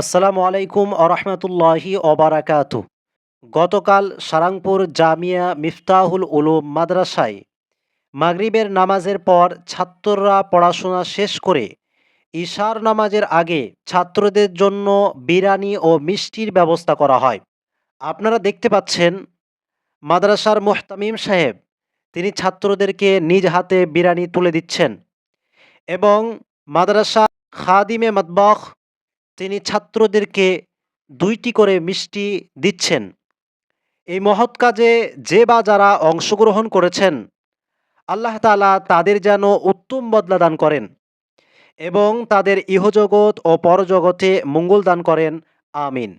আসসালামু আলাইকুম আরহামতুল্লাহি অবারাকাতু। গতকাল সারাংপুর জামিয়া মিফতাহুল উলুম মাদ্রাসায় মাগরিবের নামাজের পর ছাত্ররা পড়াশোনা শেষ করে ঈশার নামাজের আগে ছাত্রদের জন্য বিরিয়ানি ও মিষ্টির ব্যবস্থা করা হয়। আপনারা দেখতে পাচ্ছেন মাদ্রাসার মুহতামিম সাহেব তিনি ছাত্রদেরকে নিজ হাতে বিরিয়ানি তুলে দিচ্ছেন এবং মাদ্রাসা খাদিমে মাতবখ তিনি ছাত্রদেরকে ২টি করে মিষ্টি দিচ্ছেন। এই মহৎ কাজে যে বা যারা অংশগ্রহণ করেছেন, আল্লাহ তাআলা তাদের যেন উত্তম বদলা দান করেন এবং তাদের ইহজগৎ ও পরজগতে মঙ্গল দান করেন। আমিন।